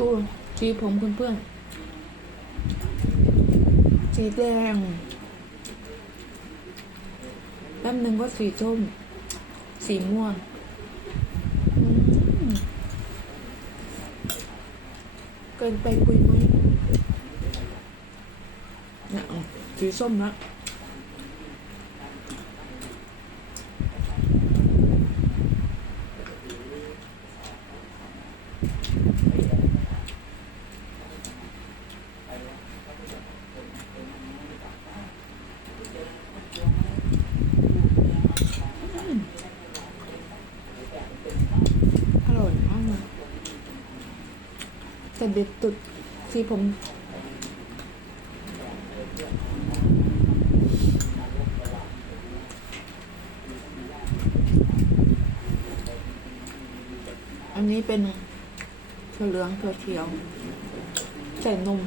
ดูสีผมเพื่อน สีแดงแป๊บหนึ่งก็สีส้ม สีม่วงเกินไปปุยไหมนะเอาสีส้มละอร่อยมากเลย แต่เด็ดตุดสีผมอันนี้เป็นถั่วเหลืองถั่วเขียวใส่นม